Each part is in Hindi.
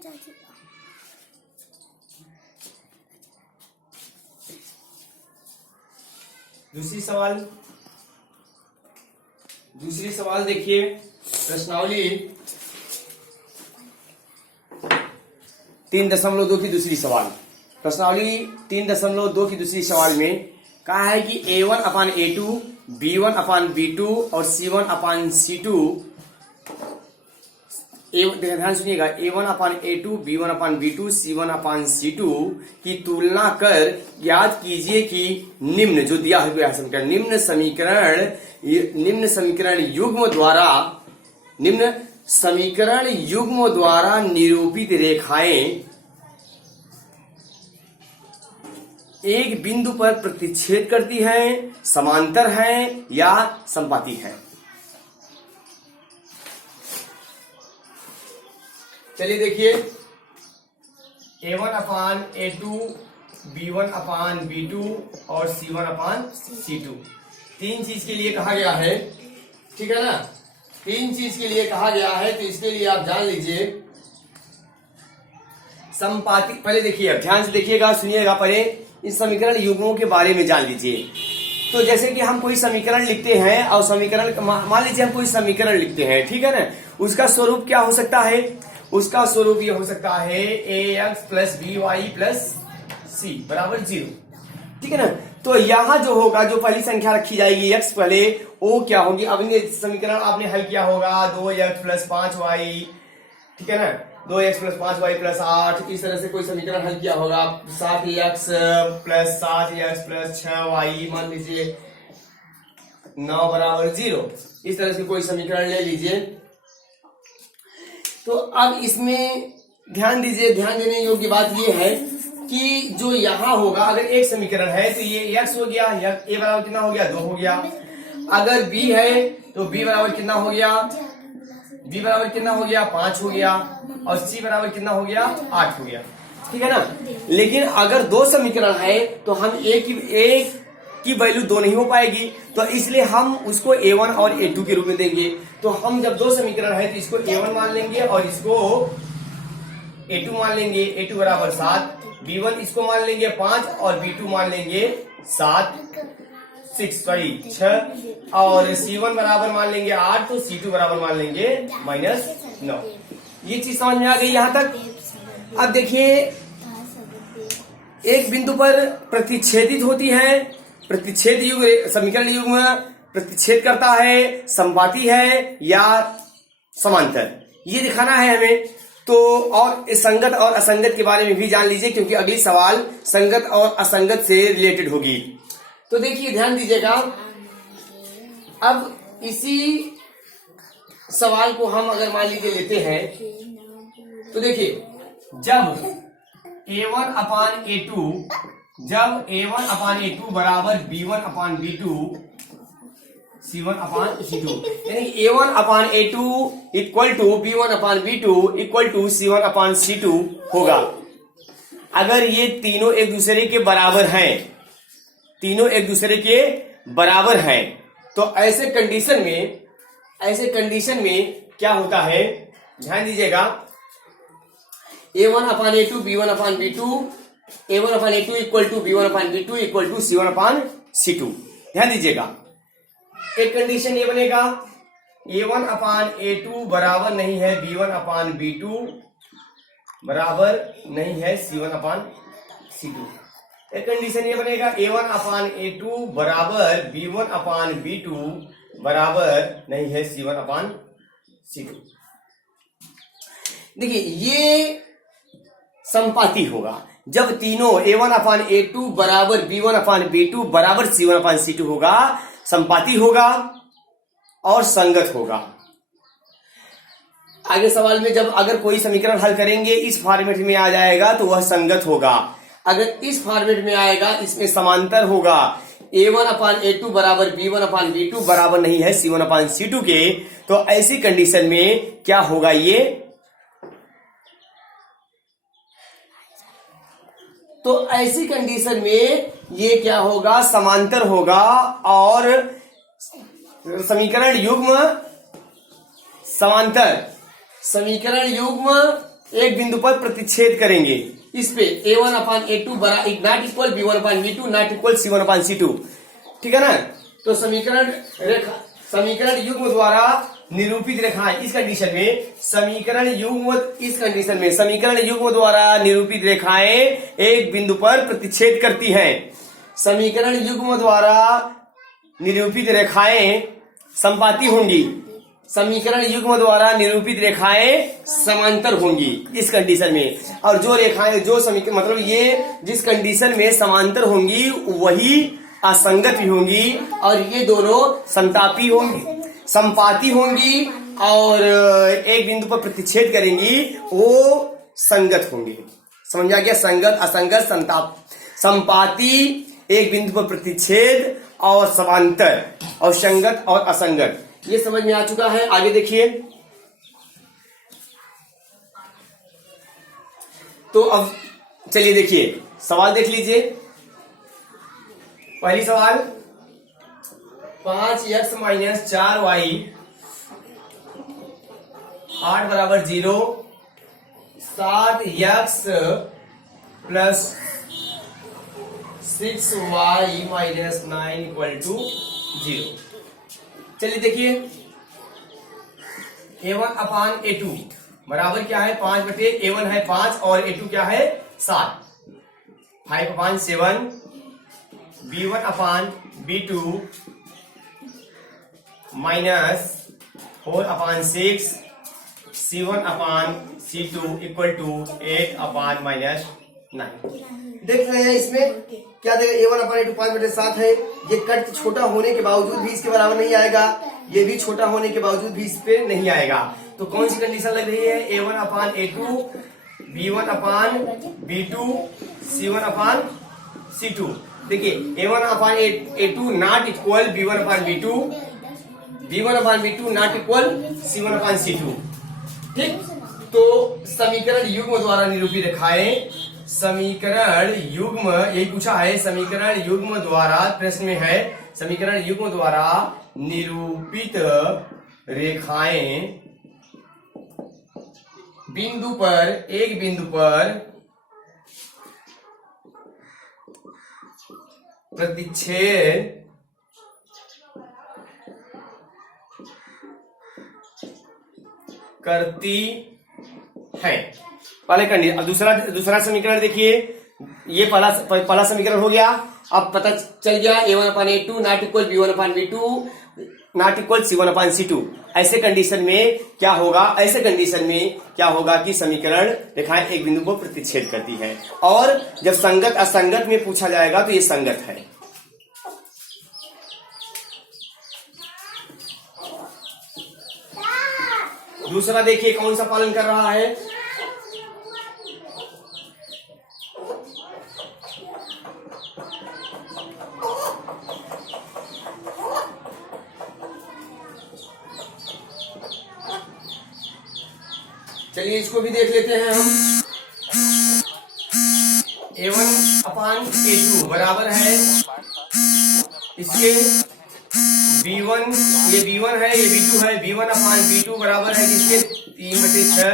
दूसरी सवाल देखिए, प्रश्नावली 3.2 की दूसरी सवाल। प्रश्नावली 3.2 की दूसरी सवाल में कहा है कि A1 upon A2, B1 upon B2 और C1 अपान C2, ध्यान सुनिएगा, A1 upon A2, B1 upon B2, C1 upon C2 की तुलना कर याद कीजिए कि निम्न जो दिया हुआ है समीकरण, निम्न समीकरण युग्म द्वारा निरूपित रेखाएं एक बिंदु पर प्रतिच्छेद करती हैं, समांतर हैं या संपाती हैं। चलिए देखिए, A1 upon A2, B1 upon B2 और C1 अपान C2 तीन चीज के लिए कहा गया है, ठीक है ना, तीन चीज के लिए कहा गया है। तो इसके लिए आप जान लीजिए संपाती, पहले देखिए, ध्यान से देखिएगा, सुनिएगा, पहले इस समीकरण युग्मों के बारे में जान लीजिए। तो जैसे कि हम कोई समीकरण लिखते हैं और समीकरण, मान लीजिए हम कोई समीकरण लिखते हैं, ठीक है ना, उसका स्वरूप क्या हो सकता है, उसका स्वरूप यह हो सकता है ax plus by plus c बराबर 0, ठीक है ना। तो यहां जो होगा, जो पहली संख्या रखी जाएगी x पहले, वो क्या होगी, अब समीकरण आपने हल किया होगा 2x प्लस 5y, ठीक है ना, 2x प्लस 5y प्लस 8, इस तरह से कोई समीकरण हल किया होगा, 7x प्लस 6y, मान लीजिए 9 बराबर 0, इस तरह से कोई समीकरण ले लीजिए। तो अब इसमें ध्यान दीजिए, ध्यान देने योग्य बात यह है कि जो यहां होगा, अगर एक समीकरण है तो ये x हो गया, a बराबर कितना हो गया, 2 हो गया। अगर b है तो b बराबर कितना हो गया, b बराबर कितना हो गया, 5 हो गया, और c बराबर कितना हो गया, 8 हो गया, ठीक है ना। लेकिन अगर दो समीकरण है तो हम एक की वैल्यू 2 नहीं हो पाएगी, तो इसलिए हम उसको A1 और A2 के रूप में देंगे। तो हम जब दो समीकरण है तो इसको A1 मान लेंगे और इसको A2 मान लेंगे, A2 बराबर 7, B1 इसको मान लेंगे 5 और B2 मान लेंगे 6 और C1 बराबर मान लेंगे 8, तो C2 बराबर मान लेंगे -9। ये चीज समझ में आ गई यहां तक। अब देखिए, एक बिंदु पर प्रतिच्छेदित होती है, प्रतिच्छेद युग्म, समीकरण युग्म प्रतिच्छेद करता है, संपाती है या समांतर, ये दिखाना है हमें। तो और संगत और असंगत के बारे में भी जान लीजिए, क्योंकि अगली सवाल संगत और असंगत से रिलेटेड होगी। तो देखिए, ध्यान दीजिएगा, अब इसी सवाल को हम अगर मान लीजिए लेते हैं, तो देखिए, जब A1 अपान A2 बराबर B1 upon B2, C1 upon C2, यानी A1 upon A2 equal to B1 upon B2 equal to C1 upon C2 होगा। अगर ये तीनों एक दूसरे के बराबर हैं, तीनों एक दूसरे के बराबर हैं, तो ऐसे कंडीशन में क्या होता है, ध्यान दीजिएगा, A1 upon A2 B1 upon B2, A1 upon A2 equal to B1 upon B2 equal to C1 upon C2। ध्यान दीजिएगा, एक कंडीशन ये बनेगा, A1 अपान A2 बराबर नहीं है B1 अपान B2 बराबर नहीं है C1 अपान C2। एक कंडीशन ये बनेगा, A1 अपान A2 बराबर B1 अपान B2 बराबर नहीं है C1 अपान C2। देखिए, ये संपाती होगा जब तीनों A1 अपान A2 बराबर B1 अपान B2 बराबर C1 अपान C2 होगा, संपाती होगा और संगत होगा। आगे सवाल में जब अगर कोई समीकरण हल करेंगे इस फॉर्मेट में आ जाएगा तो वह संगत होगा, अगर इस फॉर्मेट में आएगा इसमें समांतर होगा, A1 अपान A2 बराबर B1 अपान B2 बराबर नहीं है C1 अपान C2 के, तो ऐसी कंडीशन में क्या होगा, तो ऐसी कंडीशन में ये क्या होगा, समांतर होगा और समीकरण युग्म समांतर, समीकरण युग्म एक बिंदु पर प्रतिच्छेद करेंगे। इस पे a1 अपान a2 बरा not equal b1 upon b2 not equal c1 upon c2, ठीक है ना। तो समीकरण युग्म द्वारा निरूपित रेखाएं इस कंडीशन में समीकरण युग्म द्वारा निरूपित रेखाएं एक बिंदु पर प्रतिच्छेद करती हैं। समीकरण युग्म द्वारा निरूपित रेखाएं संपाती होंगी, समीकरण युग्म द्वारा निरूपित रेखाएं समांतर होंगी इस कंडीशन में। और जो रेखाएं जो समीकरण मतलब ये जिस कंडीशन में समांतर होंगी वही असंगत भी होंगी, और ये दोनों संतापी होंगी, संपाती होंगी, और एक बिंदु पर प्रतिच्छेद करेंगी वो संगत होंगी। समझ आ गया? संगत, असंगत, संताप, संपाती, एक बिंदु पर प्रतिच्छेद, और समांतर, और संगत और असंगत, ये समझ में आ चुका है। आगे देखिए। तो अब चलिए देखिए सवाल देख लीजिए। पहली सवाल 5x माइनस 4y 8 बराबर 0, 7x plus 6y minus 9 equal to 0। चलिए देखिए, a1 अपान a2 बराबर क्या है 5 बटे a1 है 5 और a2 क्या है 7, 5 upon 7, b1 upon b2 minus 4 upon 6, c1 upon c2 equal to 8 upon minus 9। देख रहे हैं इसमें क्या देगा, a1 अपान a2 5 बटे 7 है। ये कट छोटा होने के बावजूद भी इसके बराबर नहीं आएगा, ये भी छोटा होने के बावजूद भी इस पे नहीं आएगा। तो कौन सी कंडीशन लग रही है, a1 upon a2, b1 upon b2, c1 upon c2। देखिए a1 upon a2 not equal b1 upon b2, b1 upon b2 not equal c1 upon c2, ठीक। तो समीकरण युग्म द्वारा निरूपित रेखाएं, समीकरण युग्म यही पूछा है, समीकरण युग्म द्वारा, प्रश्न में है समीकरण युग्म द्वारा निरूपित रेखाएं एक बिंदु पर प्रतिच्छेद करती है। पहले कंडीशन। अब दूसरा समीकरण देखिए, ये पहला समीकरण हो गया। अब पता चल गया a1 upon a2 not equal b1 upon b2 not equal c1 upon c2। ऐसे कंडीशन में क्या होगा, ऐसे कंडीशन में क्या होगा कि समीकरण रेखाएं एक बिंदु को प्रतिच्छेद करती है, और जब संगत असंगत में पूछा जाएगा तो ये संगत है। दूसरा देखिए कौन सा पालन कर रहा है, चलिए इसको भी देख लेते हैं हम। a1 अपान a2 बराबर है इसके b1, ये b1 है ये b2 है, b1 अपान b2 बराबर है किसके 3 बटे 6,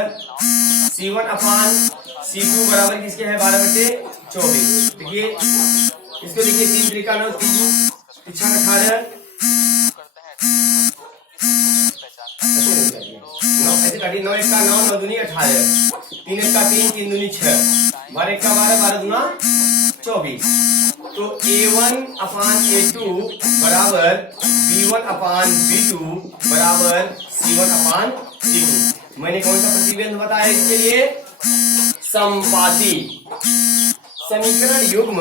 c1 अपान c2 बराबर किसके है 12 बटे 24। देखिए इसको लिखिए 3 त्रिका 9 3 18 ऐसे काटिए, 9 1 का 9 9 दूनी 18, 3 1 का 3 3 दूनी 6, 12 1 का 12 12 दूना 24। तो a1 अपान a2 बराबर b1 अपान b2 बराबर c1 अपान c2। मैंने कौन सा प्रतिबंध बताया इसके लिए, संपाती। समीकरण युग्म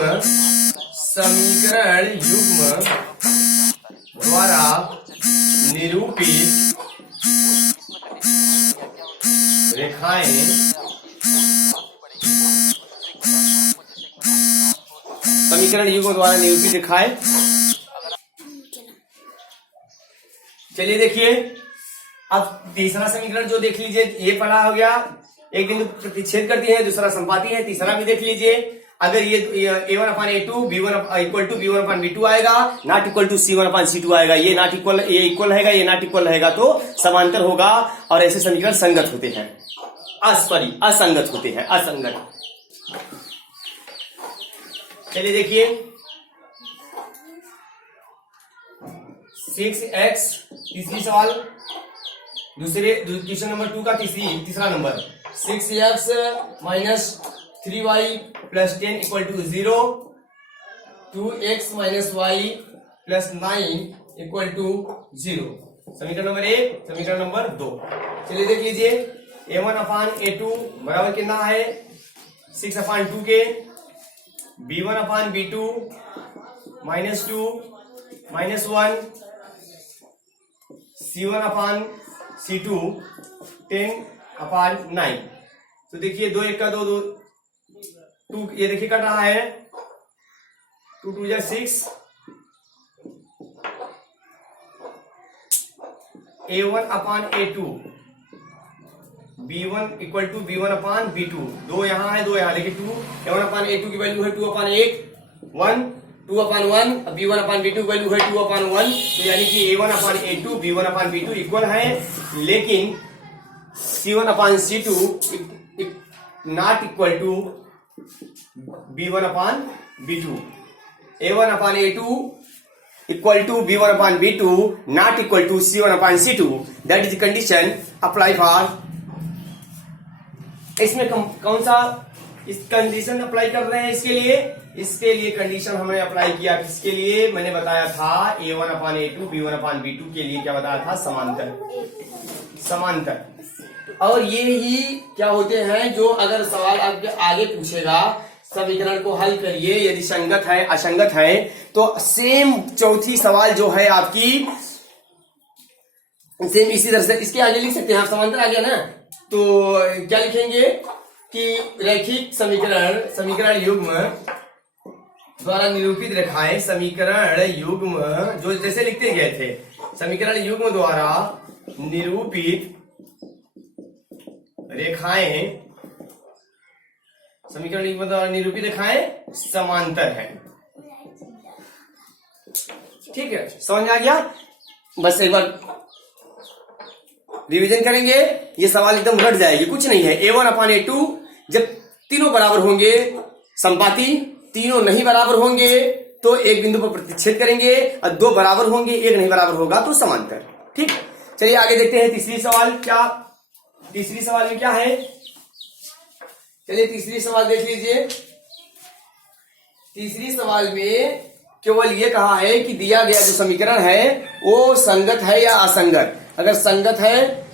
द्वारा निरूपित रेखाएं समीकरण युग्म द्वारा निरूपित रेखाएं। चलिए देखिए, अब तीसरा समीकरण जो देख लीजिए, ये पढ़ा हो गया, एक बिंदु प्रतिच्छेद करती है, दूसरा संपाती है। तीसरा भी देख लीजिए, अगर ये a1 upon a2 b1 equal to b1 upon b2 आएगा, not equal to c1 upon c2 आएगा, ये नॉट इक्वल, ये इक्वल रहेगा, ये नॉट इक्वल रहेगा तो समांतर होगा, और ऐसे समीकरण संगत होते हैं। असंगत होते हैं, असंगत। चलिए देखिए 6x, तीसरी सवाल, क्वेश्चन नंबर 2 का तीसरा number, 6x minus 3y plus 10 equal to 0, 2x minus y plus 9 equal to 0। समीकरण नंबर 1, समीकरण नंबर 2। चलिए देख लीजिए, a1 अपान a2 बराबर कितना है 6 अपान 2 के, b1 upon b2 minus 2 minus 1, c1 upon c2 10 अपान 9। तो देखिए 2 1 का 2 2, ये देखिए कट रहा है, 2 2 जा 6, a1 upon a2, b1 equal to b1 upon b2, 2 यहाँ है 2 यहाँ, देखिए 2, a1 अपान a2 की वैल्यू है 2 अपान 1, 2 अपान 1, b1 अपान b2 की वैल्यू है 2 अपान 1, तो यानी कि a1 upon a2 b1 upon b2 equal है, लेकिन c1 upon c2 not equal to b1 upon b2। a1 upon a2 equal to b1 upon b2 not equal to c1 upon c2, that is condition apply for. इसमें कौन सा इस कंडीशन अप्लाई कर रहे हैं इसके लिए कंडीशन हमने अप्लाई किया, किसके लिए मैंने बताया था, a1 upon a2 b1 upon b2 के लिए क्या बताया था, समांतर। और ये ही क्या होते हैं जो अगर सवाल आपके आगे पूछेगा, समीकरण को हल करिए, यदि संगत है असंगत है, तो सेम चौथी सवाल जो है आपकी सेम इसी तरह से इसके आगे लिख सकते हैं आप, समांतर आ गया ना, तो क्या लिखेंगे कि रैखिक समीकरण युग्म द्वारा निरूपित रेखाएं, समीकरण युग्म जो जैसे लिखते गए थे, समीकरण युग्म द्वारा निरूपित रेखाएं, समीकरण युग्म द्वारा निरूपित रेखाएं समांतर है। ठीक है, समझ में आ गया? बस एक बार रिवीजन करेंगे, ये सवाल एकदम रट जाएगी, कुछ नहीं है। a1 अपान a2 जब तीनों बराबर होंगे संपाती, तीनों नहीं बराबर होंगे तो एक बिंदु पर प्रतिच्छेद करेंगे, और 2 बराबर होंगे एक नहीं बराबर होगा तो समांतर। ठीक, चलिए आगे देखते हैं तीसरी सवाल में क्या है। चलिए तीसरी सवाल देख लीजिए। तीसरी सवाल में केवल ये कहा है कि दिया गया जो समीकरण है वो संगत है या असंगत। अगर संगत है,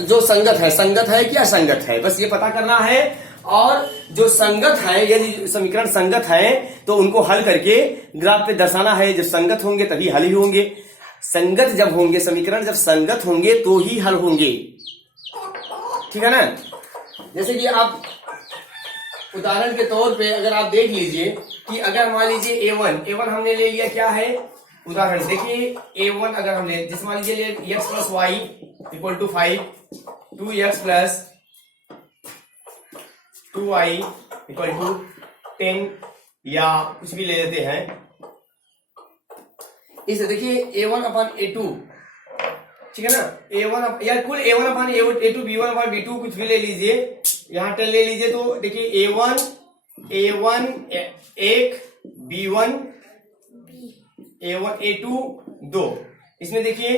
जो संगत है कि असंगत है, बस ये पता करना है। और जो संगत है, यदि समीकरण संगत है तो उनको हल करके ग्राफ पे दर्शाना है। जब संगत होंगे तभी हल ही होंगे, संगत जब होंगे, समीकरण जब संगत होंगे तो ही हल होंगे। ठीक है ना? जैसे कि आप उदाहरण के तौर पे अगर आप देख लीजिए कि अगर मान लीजिए a1 हमने ले लिया, क्या है उदाहरण देखिए, a1 अगर हमने जिस मान लीजिए x plus y equal to 5, 2x plus 2y equal to 10 या कुछ भी ले लेते हैं। इसे देखिए a1 अपान a2, ठीक है ना, a1 या कुल a1 upon a2 b1 upon b2 कुछ भी ले लीजिए, यहाँ 10 ले लीजिए, तो देखिए a1 1, b1 a1 a2 2, इसमें देखिए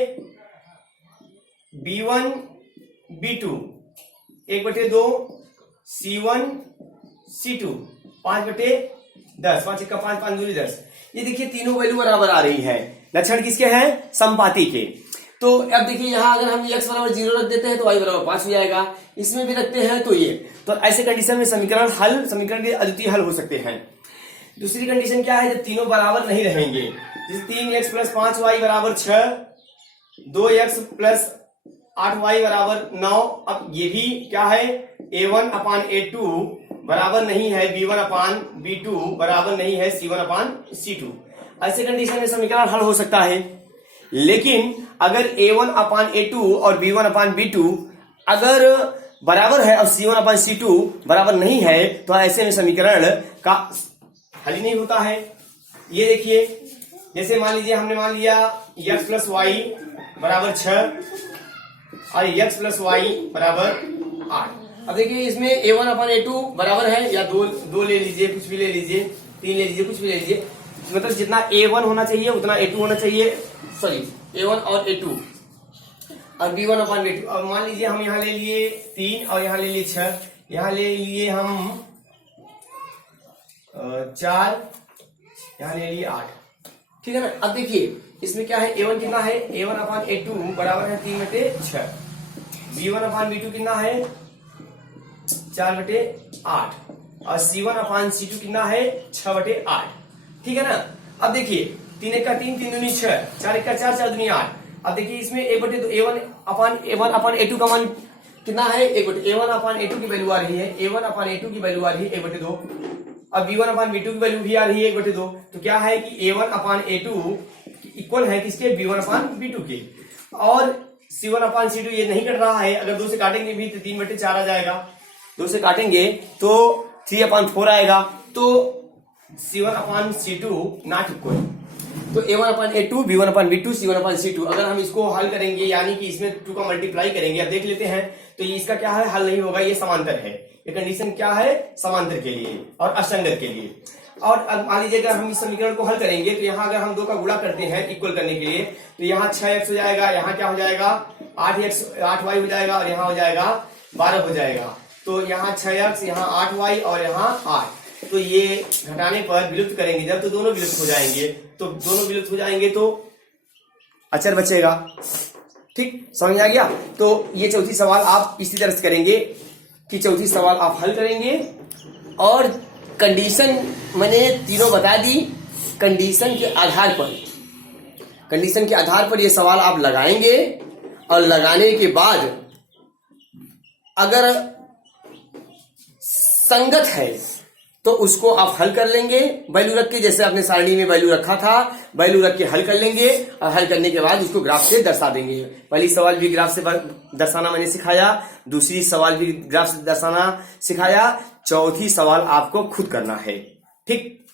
b1 b2 1/2 c1 c2 5/10, 5 1 5 5 दूरी 10। ये देखिए तीनों वैल्यू बराबर आ रही है। लक्षण किसके हैं? समपाती के। तो अब देखिए यहाँ अगर हम x बराबर 0 रख देते हैं तो y बराबर 5 हो जाएगा, इसमें भी रखते हैं तो ये, तो ऐसे कंडीशन में समीकरण के अद्वितीय हल हो सकते हैं। दूसरी कंडीशन क्या है? जब तीनों बराबर नहीं रहेंगे, जैसे 3x प्लस 5y बराबर 6, 2x प्लस 8y बराबर 9। अब ये भी क्या है? a1 अपान a2 बराबर नहीं है b1 अपान b2 बराबर नहीं है c1 अपान c2। ऐसे कंडीशन में समीकरण हल हो सकता है। लेकिन अगर a1 अपान a2 और b1 अपान b2 अगर बराबर है और c1 अपान c2 बराबर नहीं है तो ऐसे में समीकरण का हल ही नहीं होता है। ये देखिए, जैसे मान लीजिए हमने मान लिया x प्लस वाई बराबर 6 और x प्लस वाई बराबर 8। अब देखिए इसमें A1/A2 बराबर है, या दो ले लीजिए, कुछ भी ले लीजिए, 3 ले लीजिए, कुछ भी ले लीजिए, मतलब जितना A1 होना चाहिए उतना A2 होना चाहिए, सॉरी A1 और A2 और B1/B2। अब मान लीजिए हम यहाँ ले लिए 3 और यहाँ ले लिए 6, यहाँ ले लिए हम 4, यहाँ ले लिए 8, ठीक है ना। अब देखिए इसमें क्या है, A1 कितना है, A1/A2 बराबर है 3/6, B1/B2 कितना है 4/8 और C1/C2 कितना है 6/8, ठीक है ना। अब देखिए 3 1 का 3, 3 दूनी 6, 4 1 का 4, 4 दूनी 8। अब देखिए इसमें A1/A2 का मान कितना है, A1/A2 की वैल्यू आ रही है, A1/A2 की वैल्यू आ रही है 1/2। अब B1/B2 की वैल्यू भी आ रही है 1/2। तो क्या है कि A1/A2 इक्वल है किसके, B1/B2 के। और C1/C2 ये नहीं कट रहा है, अगर 2 से काटेंगे भी तो 3/4 आ जाएगा, 2 से काटेंगे तो 3/4 आएगा, तो C1/C2 नॉट इक्वल। तो A1/A2 B1/B2 C1/C2 अगर हम इसको हल करेंगे, यानी कि इसमें 2 का मल्टीप्लाई करेंगे, अब देख लेते हैं, तो ये इसका क्या है, हल नहीं होगा, ये समांतर है, ये कंडीशन क्या है, समांतर के लिए और असंगत के लिए। और अब मान लीजिए अगर हम इस समीकरण को हल करेंगे तो यहाँ अगर हम 2 का गुणा करते हैं इक्वल करने के लिए, तो यहाँ 6x हो जाएगा, यहाँ क्या हो जाएगा 8y हो जाएगा और यहाँ हो जाएगा 12 हो जाएगा। तो यहाँ 6x, यहाँ 8y और यहाँ 8। तो ये घटाने पर विलुप्त करेंगे जब, तो दोनों विलुप्त हो जाएंगे, तो दोनों विलुप्त हो जाएंगे तो अचर बचेगा, ठीक, समझ आ गया। तो ये चौथी सवाल आप इसी तरह से करेंगे कि चौथी सवाल आप हल करेंगे और कंडीशन मैंने तीनों बता दी, कंडीशन के आधार पर ये सवाल आप लगाएंगे और लगाने के बाद अगर संगत है तो उसको आप हल कर लेंगे वैल्यू रख के, जैसे आपने सारणी में वैल्यू रखा था, वैल्यू रख के हल कर लेंगे और हल करने के बाद उसको ग्राफ से दर्शा देंगे। पहली सवाल भी ग्राफ से दर्शाना मैंने सिखाया, दूसरी सवाल भी ग्राफ से दर्शाना सिखाया, चौथी सवाल आपको खुद करना है, ठीक।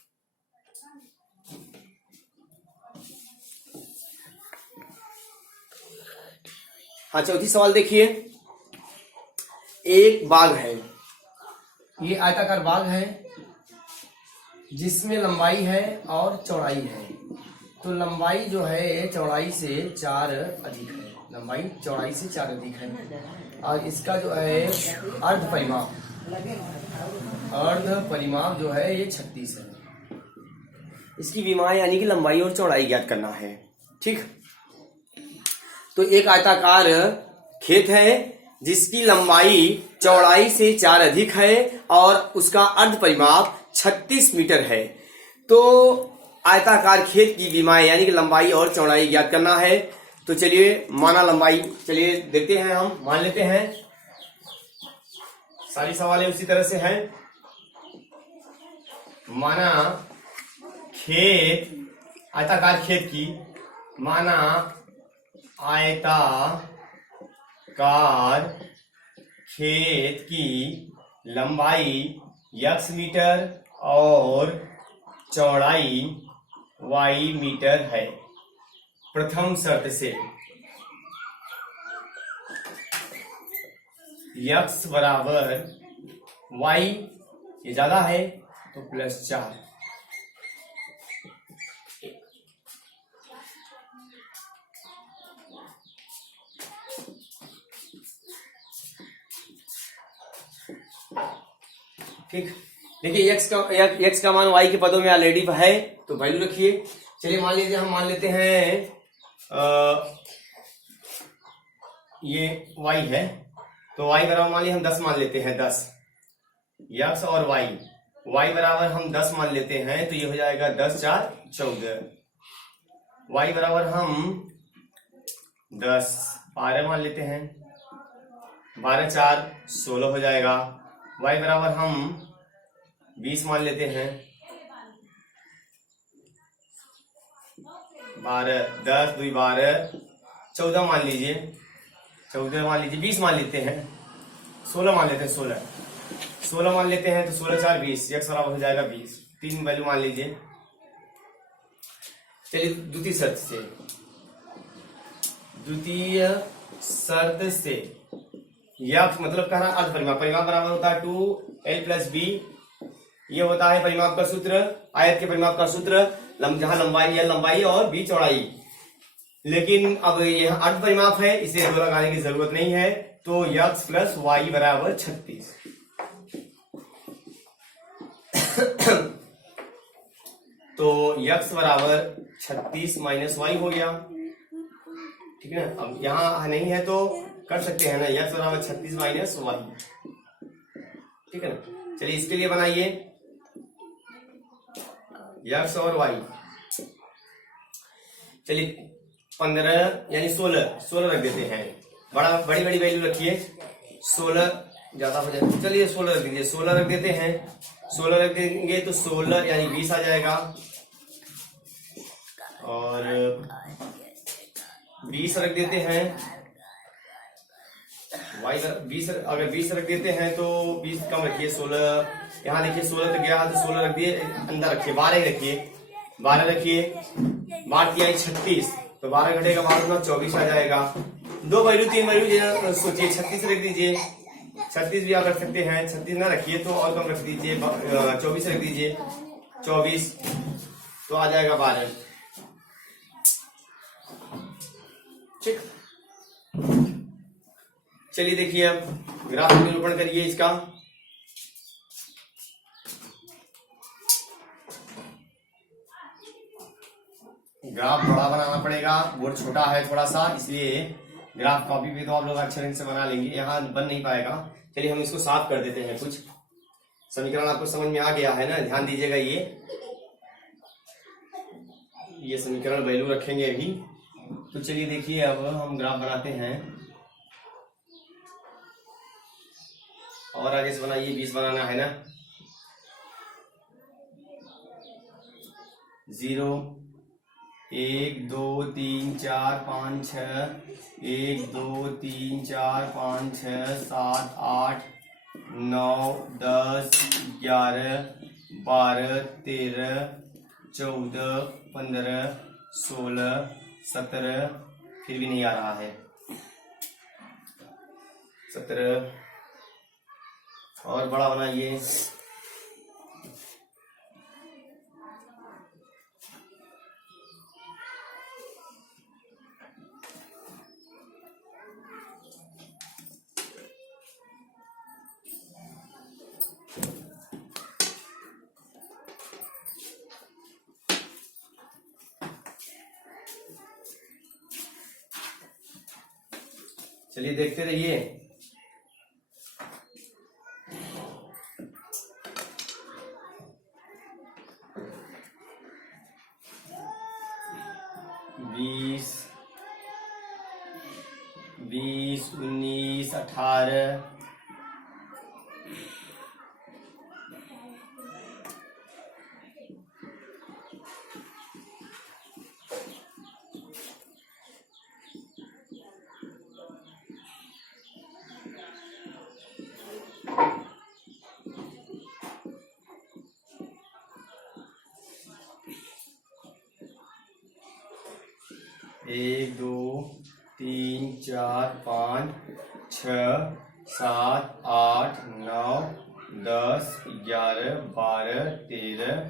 हाँ, चौथी सवाल देखिए, एक बाग है, ये आयताकार बाग है जिसमें लंबाई है और चौड़ाई है। तो लंबाई जो है चौड़ाई से 4 अधिक है, लंबाई चौड़ाई से 4 अधिक है, और इसका जो है अर्ध परिमाप जो है ये 36 है। इसकी विमाएं यानी कि लंबाई और चौड़ाई ज्ञात करना है, ठीक। तो एक आयताकार खेत है जिसकी लंबाई चौड़ाई से 4 अधिक है और उसका अर्ध परिमाप 36 मीटर है। तो आयताकार खेत की विमाएं यानी कि लंबाई और चौड़ाई ज्ञात करना है। तो चलिए माना लंबाई, चलिए देखते हैं, हम मान लेते हैं, सारी सवालें उसी तरह से हैं। माना खेत, आयताकार खेत की, माना आयताकार खेत की लंबाई x मीटर और चौड़ाई y मीटर है। प्रथम शर्त से x बराबर y, ये ज्यादा है तो +4, ठीक। देखिए x का मान y के पदों में ऑलरेडी है तो वैल्यू रखिए। चलिए मान लीजिए हम मान लेते हैं ये y है, तो y बराबर मान लीजिए हम 10 मान लेते हैं, 10 x और y बराबर हम 10 मान लेते हैं, तो ये हो जाएगा 10 4 14, y बराबर हम 10 12 मान लेते हैं, 12 4 16 हो जाएगा, y बराबर हम 20 मान लेते हैं, 12 10 2 12 14 मान लीजिए, 20 मान लेते हैं, 16 मान लेते हैं, 16 मान लेते हैं, तो 16 4 20, x बराबर हो जाएगा 20, 3 वैल्यू मान लीजिए। चलिए द्वितीय शर्त से यक्स मतलब कह रहा अर्ध परिमाप, परिमाप बराबर होता है 2l+b। ये होता है परिमाप का सूत्र, आयत के परिमाप का सूत्र, जहां लंबाई l लंबाई और b चौड़ाई। लेकिन अब यह अर्ध परिमाप है, इसे दो लगाने की जरूरत नहीं है, तो यक्स प्लस वाई बराबर 36। तो यक्स बराबर 36 माइनस वाई हो गया, ठीक है ना। अब यहाँ नहीं है तो कर सकते हैं ना, यक्स बराबर 36 माइनस वाई, ठीक है ना। चलिए इसके लिए बनाइए यक्स और वाई। चलिए 15 यानी 16 रख देते हैं, बड़ी बड़ी वैल्यू रखिए, 16 ज्यादा हो जाए, चलिए 16 रख दीजिए, 16 रख देते हैं। 16 रख देंगे तो 16 यानी 20 आ जाएगा, और 20 रख देते हैं वाई 20, अगर 20 रख देते हैं तो 20 कम रखिए, 16 यहाँ देखिए 16 तक गया तो 16 रख दिए, अंदर रखिए 12 ही रखिए, 12 रखिए, 12 किया 36, तो 12 घटेगा 12 24 आ जाएगा। 2 वैल्यू 3 वैल्यू सोचिए, 36 रख दीजिए, 36 भी आप रख सकते हैं, 36 ना रखिए तो और कम रख दीजिए, 24 रख दीजिए, 24 तो आ जाएगा 12, ठीक। चलिए देखिए अब ग्राफ निरूपण करिए इसका। ग्राफ बड़ा बनाना पड़ेगा, बोर्ड छोटा है थोड़ा सा, इसलिए ग्राफ कॉपी पे तो आप लोग अच्छे ढंग से बना लेंगे, यहाँ बन नहीं पाएगा। चलिए हम इसको साफ कर देते हैं। कुछ समीकरण आपको समझ में आ गया है ना, ध्यान दीजिएगा। ये समीकरण वैल्यू रखेंगे अभी। तो चलिए देखिए अब हम ग्राफ बनाते हैं, और आगे से बनाइए, 20 बनाना है ना। 0 1 2 3 4 5 6 1 2 3 4 5 6 7 8 9 10 11 12 13 14 15 16 17, फिर भी नहीं आ रहा है, 17 और बड़ा बनाइए। चलिए देखते रहिए। बीस 19 18 1 2 3 4 5 6 7 8 9 10 11 12 13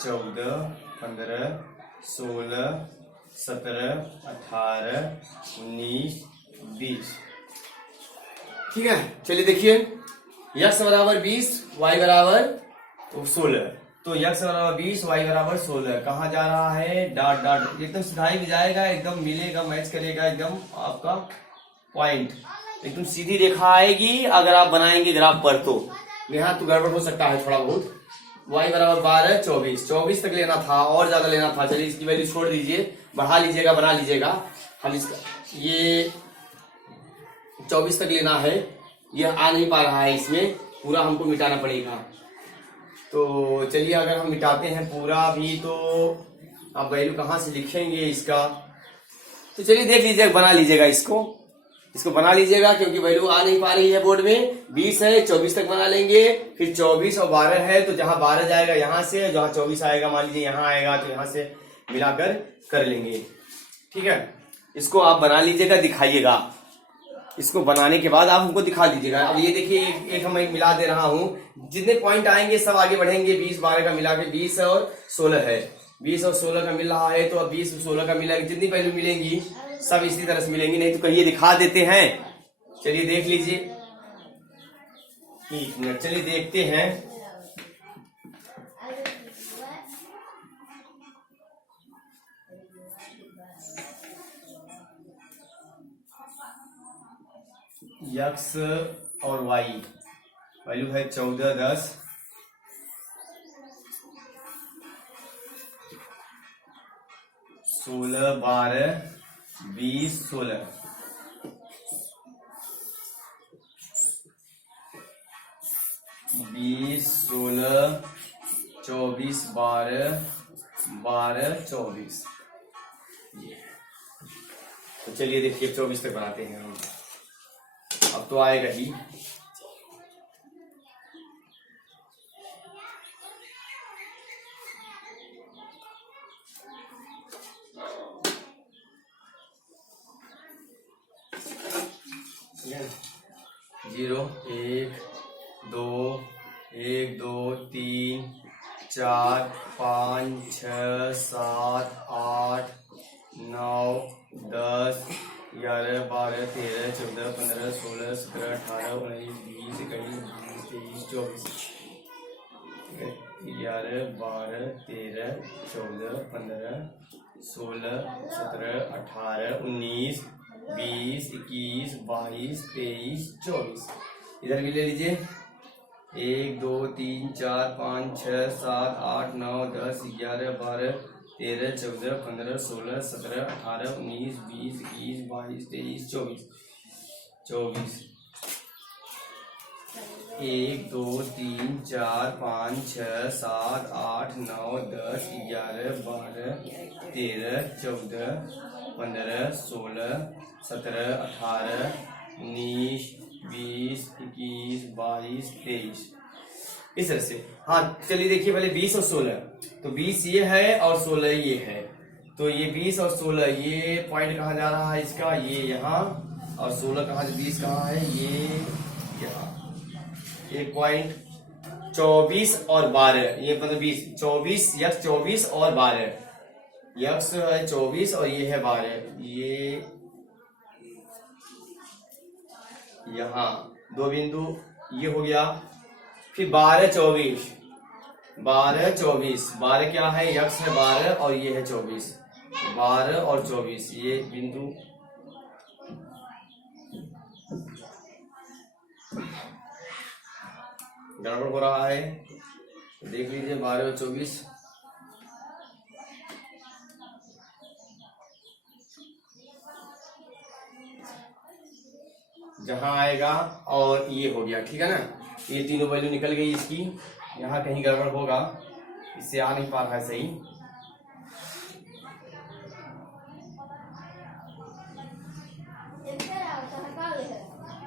14 15 16 17 18 19 20, ठीक है। चलिए देखिए, यक्स बराबर 20 वाई बराबर 16, तो यक्स बराबर 20 वाई बराबर 16 कहाँ जा रहा है, डॉट डॉट, एकदम सिधाई में जाएगा, एकदम मिलेगा, मैच करेगा, एकदम आपका पॉइंट एकदम सीधी रेखा आएगी अगर आप बनाएंगे ग्राफ पर। तो यहाँ तो गड़बड़ हो सकता है थोड़ा बहुत। वाई बराबर 12 24 तक लेना था, और ज्यादा लेना था। चलिए इसकी वैल्यू छोड़ दीजिए, बढ़ा लीजिएगा, बना लीजिएगा। हम इसका ये 24 तक लेना है, यह आ नहीं पा रहा है, इसमें पूरा हमको मिटाना पड़ेगा। तो चलिए अगर हम मिटाते हैं पूरा भी तो आप वैल्यू कहाँ से लिखेंगे इसका, तो चलिए देख लीजिएगा, बना लीजिएगा, इसको बना लीजिएगा, क्योंकि वैल्यू आ नहीं पा रही है बोर्ड में। 20 है, 24 तक बना लेंगे, फिर 24 और 12 है, तो जहां 12 जाएगा यहां से, जहां 24 आएगा मान लीजिए यहाँ आएगा, तो यहां से मिलाकर कर लेंगे, ठीक है। इसको आप बना लीजिएगा, दिखाइएगा। इसको बनाने के बाद आप हमको दिखा दीजिएगा। अब ये देखिए एक हम एक मिला दे रहा हूँ, जितने पॉइंट आएंगे सब आगे बढ़ेंगे। 20 12 का मिला के 20 और 16 है, 20 और 16 का मिल रहा है, तो अब 20 और 16 का मिला, जितनी वैल्यू मिलेंगी सब इसी तरह से मिलेंगी। नहीं तो कहिए दिखा देते हैं। चलिए देख लीजिए, एक मिनट, चलिए देखते हैं। एक्स और वाई वैल्यू है 14 10, 16 12 20 16, 20 16 24 12 12 24। तो चलिए देखिए 24 तक बनाते हैं हम। अब तो आएगा ही। जीरो 1 2 1 2 3 4 5 6 7 8 9 10 11 12 13 14 15 16 17 18 19 20 21 22 23 24। 11 12 13 14 15 16 17 18 19 20 21 22 23 24। इधर भी ले लीजिए। 1 2 3 4 5 6 7 8 9 10 11 12 13 14 15 16 17 18 19 20 21 22 23 24। 24 1 2 3 4 5 6 7 8 9 10 11 12 13 14 15 16 17 18 19 20 21 22 23। इस तरह से। हाँ चलिए देखिए पहले 20 और 16। तो 20 ये है और 16 ये है। तो ये 20 और 16 ये पॉइंट कहाँ जा रहा है इसका, ये यहाँ, और 16 कहाँ, 20 कहाँ है, ये यहाँ। एक पॉइंट 24 और 12, ये मतलब 20 24 यक्स 24 और 12, यक्स है 24 और ये है 12, ये यहाँ दो बिंदु ये हो गया। फिर 12 24 12 24, 12 क्या है, यक्स है 12 और ये है 24, 12 और 24 ये बिंदु गड़बड़ हो रहा है, देख लीजिए। 12 और 24 जहां आएगा और ये हो गया, ठीक है ना। ये तीनों वैल्यू निकल गई इसकी। यहाँ कहीं गड़बड़ होगा, इससे आ नहीं पा रहा है सही।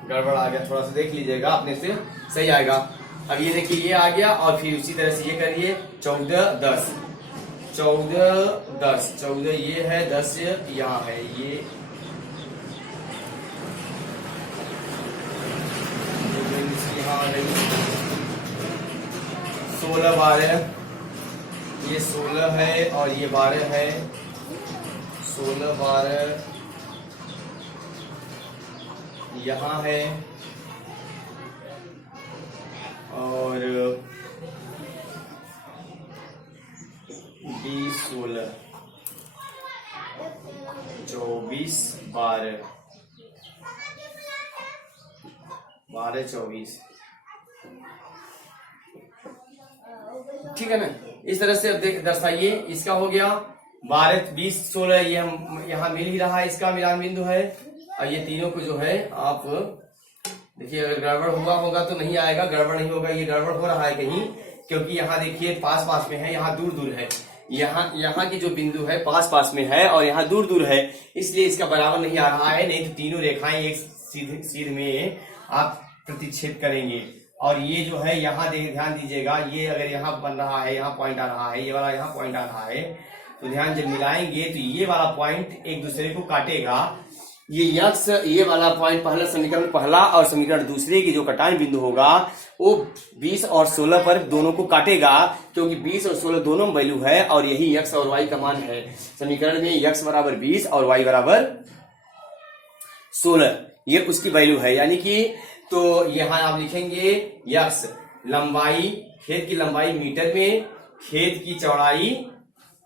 गड़बड़ आ गया, थोड़ा सा देख लीजिएगा अपने से, सही आएगा। अब ये देखिए ये आ गया, और फिर उसी तरह से ये करिए। 14 10 14 10 14 ये है, 10 यहाँ है, ये 16 12, ये 16 है और ये 12 है, 16 12 यहाँ है, और 20 16 24 12 12 24, ठीक है ना। इस तरह से अब दर्शाइए। इसका हो गया 12 20 16, ये हम यहाँ मिल ही रहा है, इसका मिलान बिंदु है। और ये तीनों को जो है आप देखिए, अगर गड़बड़ हुआ होगा तो नहीं आएगा, गड़बड़ नहीं होगा, ये गड़बड़ हो रहा है कहीं, क्योंकि यहाँ देखिए पास पास में है, यहाँ दूर दूर है। यहाँ की जो बिंदु है पास पास में है और यहाँ दूर दूर है, इसलिए इसका बराबर नहीं आ रहा है। नहीं तो तीनों रेखाएं एक सीध में आप प्रतिच्छेद करेंगे। और ये जो है यहाँ ध्यान दीजिएगा, ये अगर यहाँ बन रहा है, यहाँ पॉइंट आ रहा है, ये वाला यहाँ पॉइंट आ रहा है, तो ध्यान जब मिलाएंगे तो ये वाला पॉइंट एक दूसरे को काटेगा, ये यक्स, ये वाला पॉइंट पहला समीकरण पहला और समीकरण दूसरे की जो कटान बिंदु होगा वो 20 और 16 पर दोनों को काटेगा, क्योंकि 20 और 16 दोनों वैल्यू है और यही यक्स और वाई का मान है। समीकरण में यक्स बराबर 20 और वाई बराबर 16 ये उसकी वैल्यू है। यानी कि तो यहां आप लिखेंगे यक्स लंबाई, खेत की लंबाई मीटर में, खेत की चौड़ाई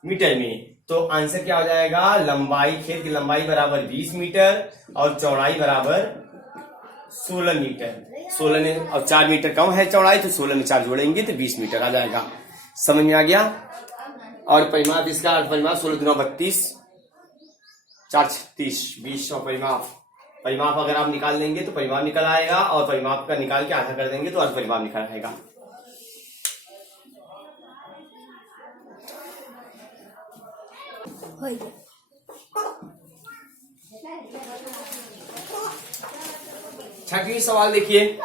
मीटर में। तो आंसर क्या हो जाएगा, लंबाई, खेत की लंबाई बराबर 20 मीटर और चौड़ाई बराबर 16 मीटर। 16 में और 4 मीटर कम है चौड़ाई, तो 16 में 4 जोड़ेंगे तो 20 मीटर आ जाएगा। समझ में आ गया। और परिमाप इसका, परिमाप 16 दूना 32, 4 36, 20 और परिमाप अगर आप निकाल लेंगे तो परिमाप निकल आएगा, और परिमाप का निकाल के आधा कर देंगे तो अर्ध परिमाप निकल आएगा। छठवीं सवाल देखिए।